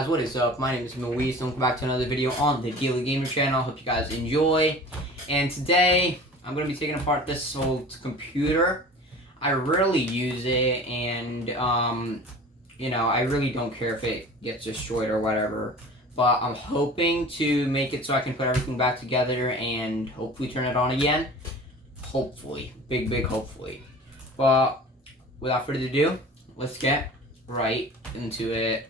Guys, what is up? My name is Moise. Welcome back to another video on the Daily Gamer channel. Hope you guys enjoy. And today, I'm going to be taking apart this old computer. I rarely use it, and, I really don't care if it gets destroyed or whatever. But I'm hoping to make it so I can put everything back together and hopefully turn it on again. Hopefully. Big hopefully. But without further ado, let's get right into it.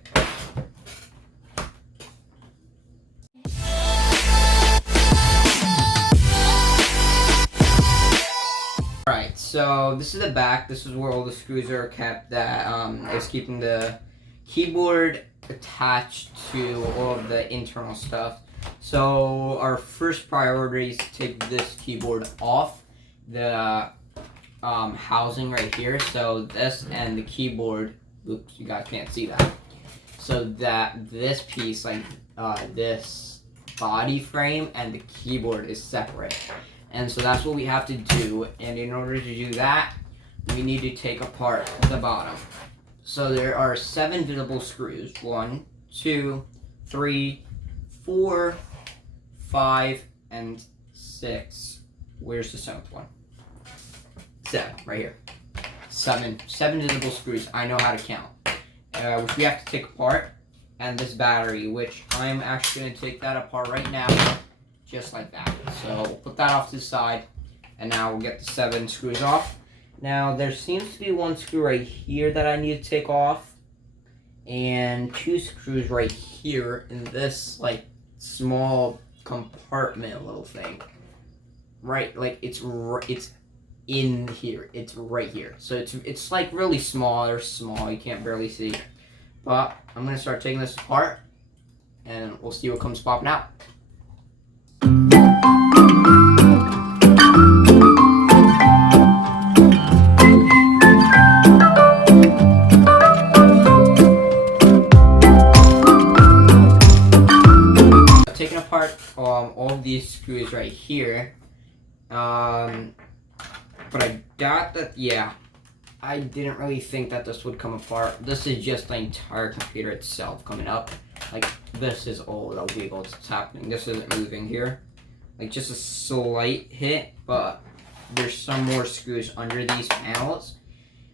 Alright, so this is the back. This is where all the screws are kept that is keeping the keyboard attached to all of the internal stuff. So our first priority is to take this keyboard off the housing right here. So this and the keyboard, oops, you guys can't see that. So that this piece, like this body frame and the keyboard is separate. And so that's what we have to do, and in order to do that, we need to take apart the bottom. So there are 7 visible screws. 1, 2, 3, 4, 5, and 6. Where's the 7th one? 7, right here. 7 visible screws. I know how to count. Which we have to take apart. And this battery, which I'm actually going to take that apart right now. Just like that. So we'll put that off to the side, and now we'll get the 7 screws off. Now there seems to be 1 screw right here that I need to take off, and 2 screws right here in this like small compartment little thing. Right, like it's in here. It's right here. So it's like really small. They're small. You can't barely see. But I'm gonna start taking this apart, and we'll see what comes popping out. Taking apart all of these screws right here, but I doubt that. Yeah, I didn't really think that this would come apart. This is just the entire computer itself coming up. Like, this is all the wiggles that's happening. This isn't moving here. Like, just a slight hit, but there's some more screws under these panels,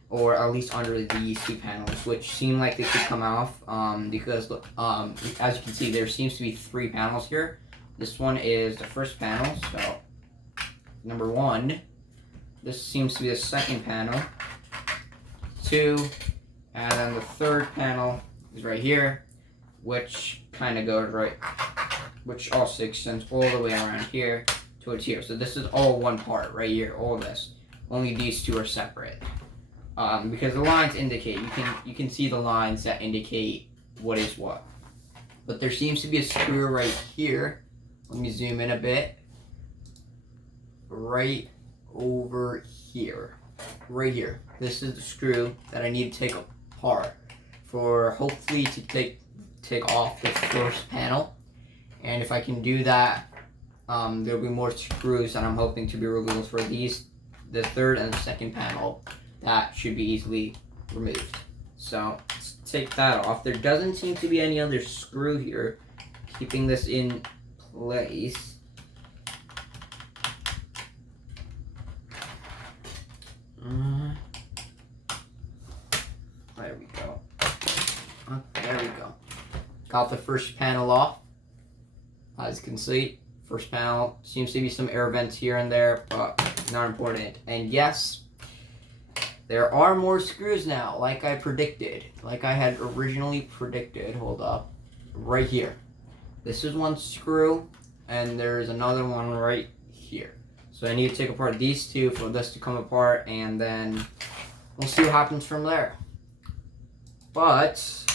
or at least under these 2 panels, which seem like they could come off, because, look, as you can see, there seems to be 3 panels here. This one is the first panel, so, number 1. This seems to be the second panel. 2, and then the third panel is right here, which kind of goes right, which also extends all the way around here towards here. So this is all one part right here, all this. Only these 2 are separate. Because the lines indicate, you can see the lines that indicate what is what. But there seems to be a screw right here. Let me zoom in a bit. Right over here. Right here. This is the screw that I need to take apart for hopefully to take off the first panel. And if I can do that, there'll be more screws that I'm hoping to be removed for these, the third and the second panel. That should be easily removed. So let's take that off. There doesn't seem to be any other screw here keeping this in place. There we go. Oh, there we go. Got the first panel off. As you can see, first panel seems to be some air vents here and there, but not important. And yes, there are more screws now, like I predicted. Like I had originally predicted. Hold up. Right here. This is 1 screw, and there's another one right here. So I need to take apart these 2 for this to come apart, and then we'll see what happens from there. But let's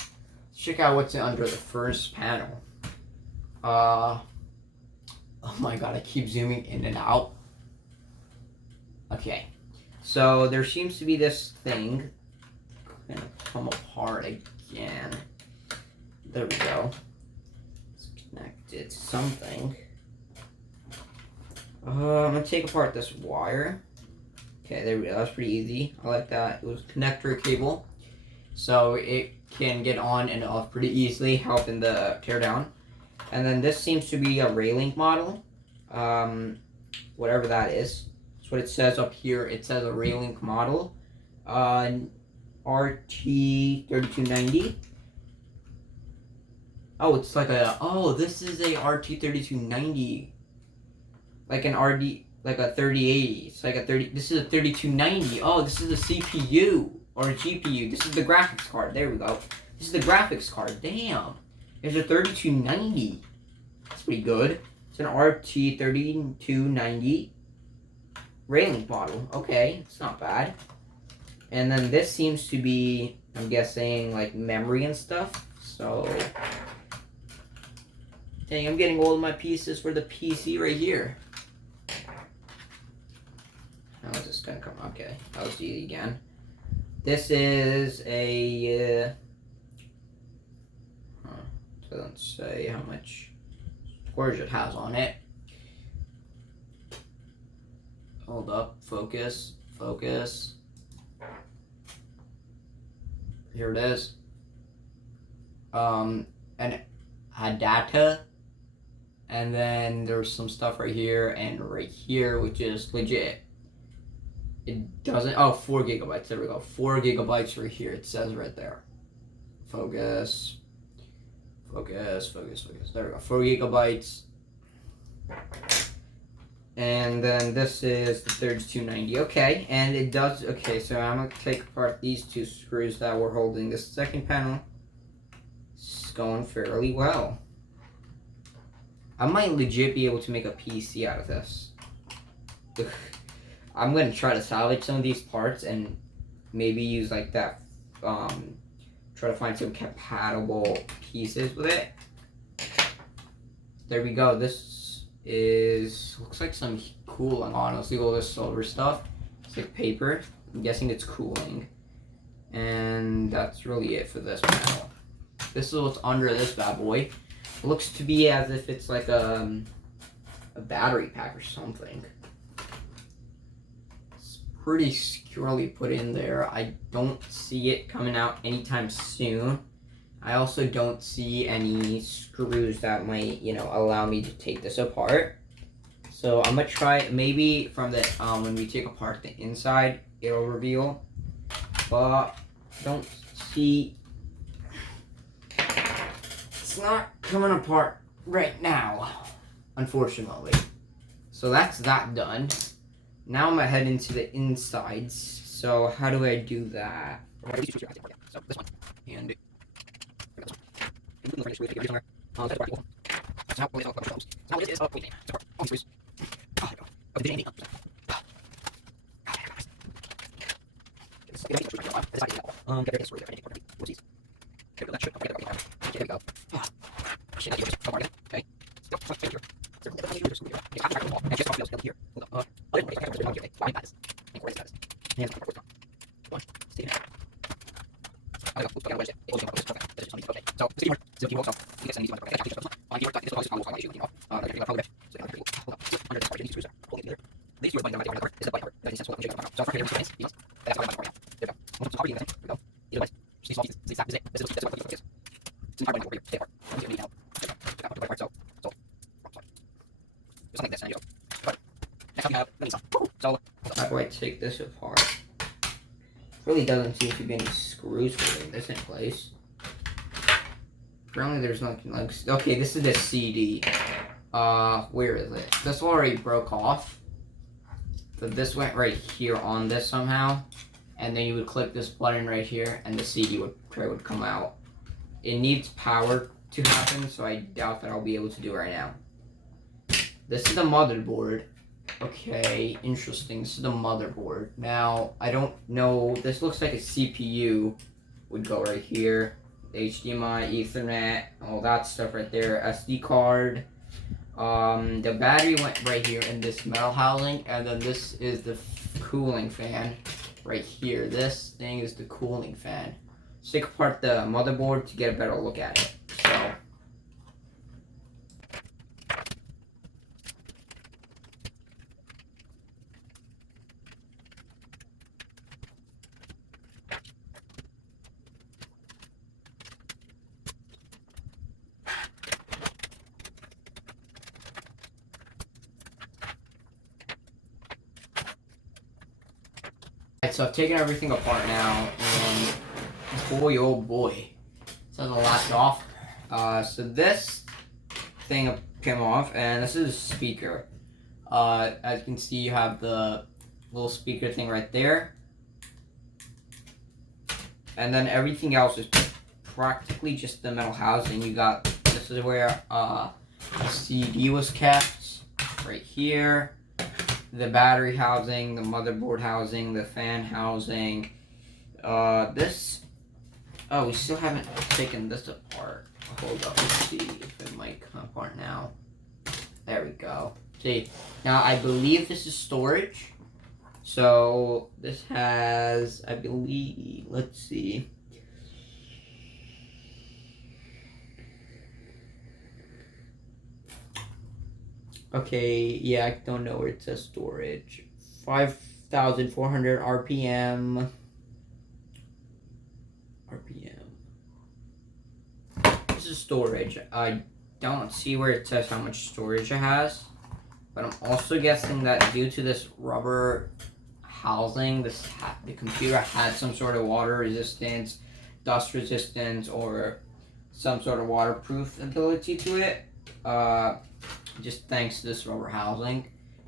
check out what's under the first panel. Oh my god, I keep zooming in and out. Okay, so there seems to be this thing gonna come apart again. There we go. It's connected to something. I'm gonna take apart this wire. Okay, there we go. That's pretty easy. I like that. It was a connector cable. so it can get on and off pretty easily, helping the teardown. And then this seems to be a Raylink model, whatever that is. That's what it says up here. It says a Raylink model, RT3290. Oh, it's like a, oh, this is a RT3290, like an RD, like a 3080. It's like a 30, this is a 3290. Oh, this is a CPU or a GPU. This is the graphics card. There we go. This is the graphics card. Damn. There's a 3290. That's pretty good. It's an RT3290 Raylink model. Okay, it's not bad. And then this seems to be, I'm guessing, like memory and stuff. So, dang, I'm getting all of my pieces for the PC right here. How is this gonna come? Okay, LCD again. This is a. Doesn't say how much storage it has on it. Hold up, focus. Here it is. An Adata, and then there's some stuff right here and right here, which is legit. It doesn't. Oh, 4 gigabytes. There we go. 4 gigabytes right here. It says right there. Focus. There we go. 4 gigabytes. And then this is the 3290. Okay, and it does. Okay, so I'm gonna take apart these two screws that were holding this second panel. It's going fairly well. I might legit be able to make a PC out of this. I'm gonna try to salvage some of these parts and maybe use like that. Try to find some compatible pieces with it. There we go. This is looks like some cooling on. Let's see all this silver stuff. It's like paper. I'm guessing it's cooling. And that's really it for this panel. This is what's under this bad boy. It looks to be as if it's like a battery pack or something. It's pretty securely put in there. I don't see it coming out anytime soon. I also don't see any screws that might, allow me to take this apart. So I'm gonna try, maybe from the, when we take apart the inside, it'll reveal. But don't see, it's not coming apart right now, unfortunately. So that's that done. Now I'm gonna head into the insides. So how do I do that? So this one, and how do I take this apart? Really doesn't seem to be any screws holding this in place. Apparently there's nothing like, okay, this is the CD. Where is it? This already broke off. So this went right here on this somehow. And then you would click this button right here and the CD would come out. It needs power to happen, so I doubt that I'll be able to do it right now. This is the motherboard. Okay, interesting. This is the motherboard. Now, I don't know. This looks like a CPU would go right here. HDMI, Ethernet, all that stuff right there. SD card. The battery went right here in this metal housing, and then this is the cooling fan right here. This thing is the cooling fan. Let's take apart the motherboard to get a better look at it. So. Alright, so I've taken everything apart now, and boy, oh boy, this has a lot to offer. So this thing came off, and this is a speaker. As you can see, you have the little speaker thing right there. And then everything else is practically just the metal housing. You got, this is where the CD was kept, right here. The battery housing, the motherboard housing, the fan housing. This, oh, we still haven't taken this apart. Hold up, let's see if it might come apart now. There we go. See, now I believe this is storage. So this has, I believe, let's see. Okay, yeah, I don't know where it says storage. 5,400 RPM. This is storage. I don't see where it says how much storage it has. But I'm also guessing that due to this rubber housing, the computer had some sort of water resistance, dust resistance, or some sort of waterproof ability to it. Just thanks to this rubber housing,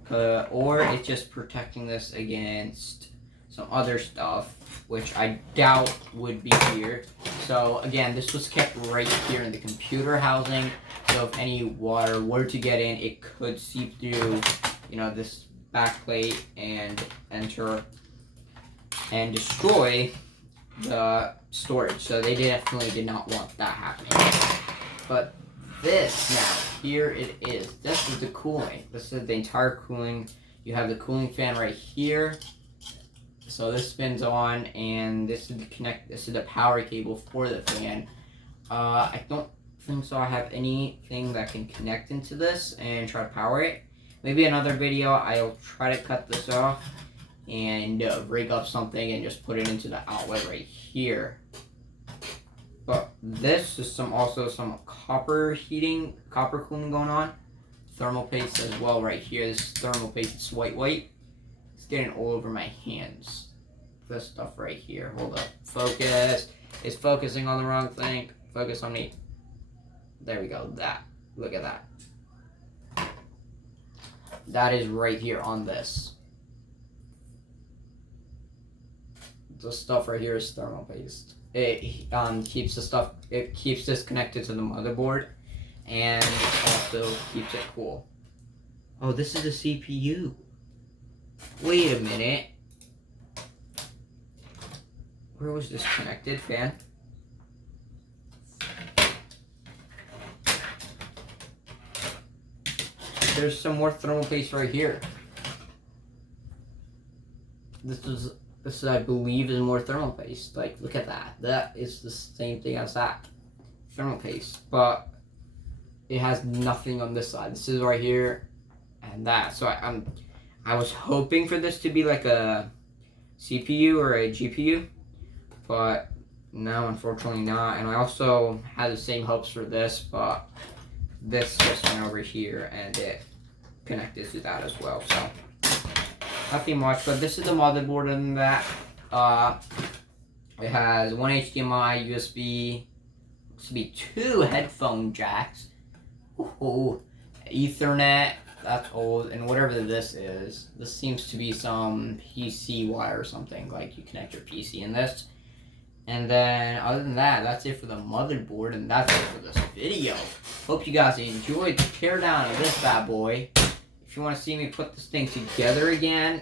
or it's just protecting this against some other stuff, which I doubt would be here. So again, this was kept right here in the computer housing, so if any water were to get in, it could seep through, you know, this back plate and enter and destroy the storage. So they definitely did not want that happening. But this now, here it is. This is the cooling. This is the entire cooling. You have the cooling fan right here. So this spins on, and this is the power cable for the fan. I don't think so I have anything that can connect into this and try to power it. Maybe another video I'll try to cut this off and rig up something and just put it into the outlet right here. But this is also some copper cooling going on. Thermal paste as well right here. This is thermal paste, it's white. It's getting all over my hands. This stuff right here. Hold up. Focus. It's focusing on the wrong thing. Focus on me. There we go. That. Look at that. That is right here on this. This stuff right here is thermal paste. It keeps the stuff. It keeps this connected to the motherboard, and also keeps it cool. Oh, this is a CPU. Wait a minute. Where was this connected, fan? There's some more thermal paste right here. This is, I believe, is more thermal paste. Like, look at that. That is the same thing as that. Thermal paste. But it has nothing on this side. This is right here and that. So I was hoping for this to be like a CPU or a GPU. But no, unfortunately not. And I also had the same hopes for this, but this just went over here and it connected to that as well. So nothing much, but this is the motherboard in that. It has one HDMI, USB, looks to be 2 headphone jacks. Ooh, Ethernet, that's old, and whatever this is. This seems to be some PC wire or something, like you connect your PC in this. And then, other than that, that's it for the motherboard, and that's it for this video. Hope you guys enjoyed the teardown of this bad boy. If you want to see me put this thing together again,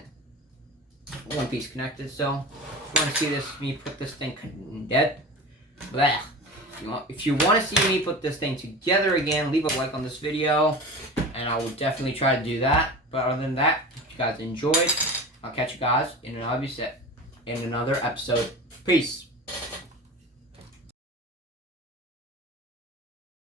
one piece connected, so if you want to see me put this thing if you want to see me put this thing together again, leave a like on this video, and I will definitely try to do that. But other than that, if you guys enjoyed, I'll catch you guys in another episode. Peace.